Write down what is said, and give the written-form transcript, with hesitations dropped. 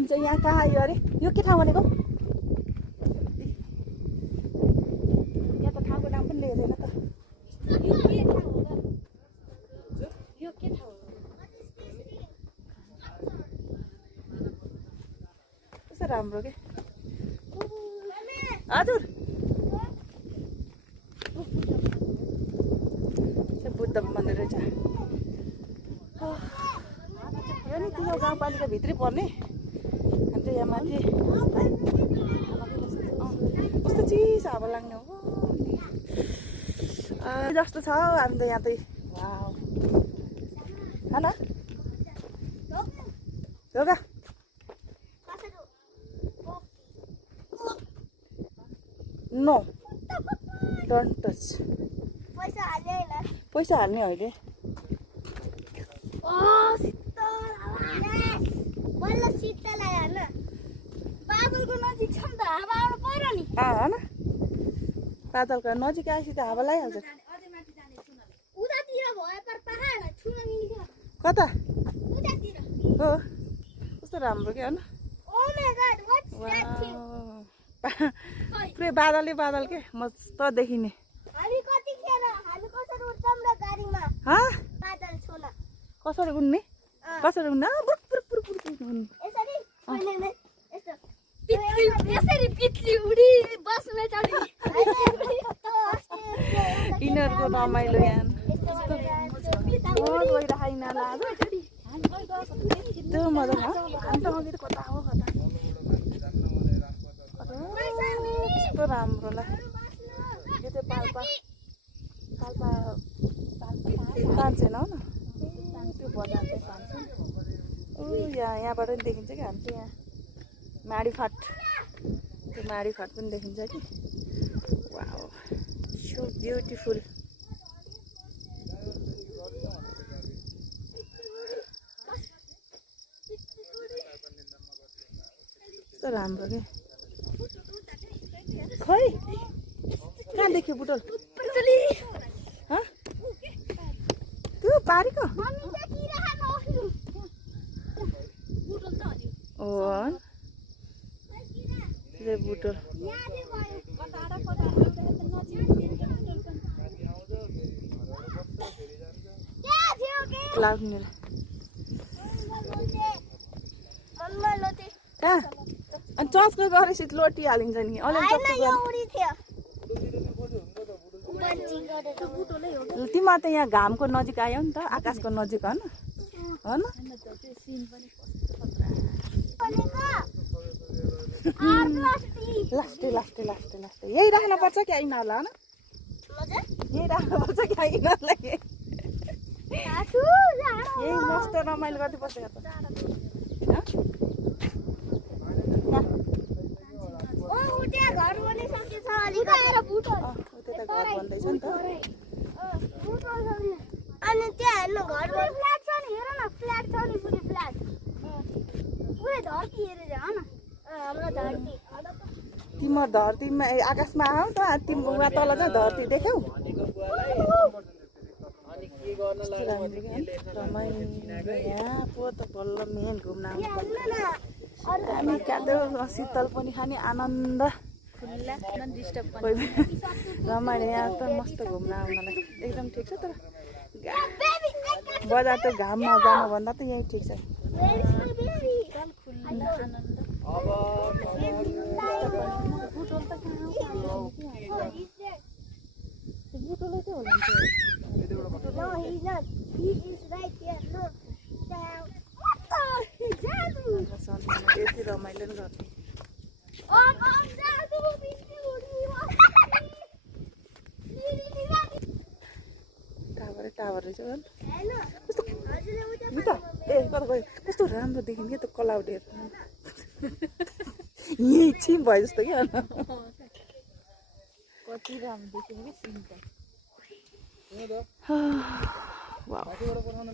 हामी चाहिँ यहाँ कहाँ आयो अरे यो के ठाउँ भनेको यहाँ त ठाउँको नाम पनि लेखेको छैन त यो के ठाउँ कस्तो राम्रो के हजुर बुद्ध मन्दिर रहेछ यो नि तिम्रो गाउँपालिका भित्रै पर्ने हामी चाहिँ यहाँ माथि कस्तो चिज हावा लाग्ने हो जस्तो छ हामी त यहाँ त होइन योगा नो डोन्ट टच पैसा हाल्ने अहिले होइन बादलको नजिक आएपछि त हावा लगाइहाल्छ कता हो कस्तो राम्रो के होइन पुरै बादलै बादल के मस्त देखिने कसरी उड्ने कसरी उड्ने यिनीहरूको रमाइलो यहाँ त्यो मजा हामी त अघि कता हो कता कस्तो राम्रो ल यो चाहिँ पाल्पा पाल्पा तान्छेन हो न त्यो बजार चाहिँ तान्छ यहाँबाट पनि देखिन्छ कि हामी चाहिँ यहाँ माडीफाट त्यो माडीफाट पनि देखिन्छ कि वाउ सो ब्युटिफुल कस्तो राम्रो के खै कहाँ देख्यो बुटोल त्यो पारीको हो बुटोल क्लाउड मिल कहाँ अनि चर्चको गरेपछि लोटी हालिन्छ नि तिमीहरू त यहाँ घामको नजिक आयो नि त आकाशको नजिक होइन होइन लास्टै लास्टै लास्टै लास्टै यही राख्नुपर्छ कि यिनीहरूलाई होइन यही राख्नुपर्छ कि यिनीहरूलाई यही मस्त रमाइलो गर्दै बसेको त घर बन्दैछ नि त अनि त्यहाँ हेर्नु घर फ्ल्याट छ नि हेर न फ्ल्याट छ नि पुरै फ्ल्याट पुरै धरती हेरेर हो न हाम्रो धरती तिम्रो धरतीमा आकाशमा आऊ त तिम्रो उहाँ तल चाहिँ धरती देख्यौ यहाँ पो त बल्ल मेन घुम्न हामी काँदो शीतल पनि खाने आनन्द रमाइलो यहाँ त मस्त घुम्न आउनलाई एकदम ठिक छ तर बजार त घाममा जानुभन्दा त यहीँ ठिक छ यति रमाइलो नि गर्ने टावर रहेछ कस्तो ए कता गयो कस्तो राम्रो देखिन्छ त क्लाउडहरू यही छिम भयो जस्तो क्या कति राम्रो देखिन्छ कि सिन त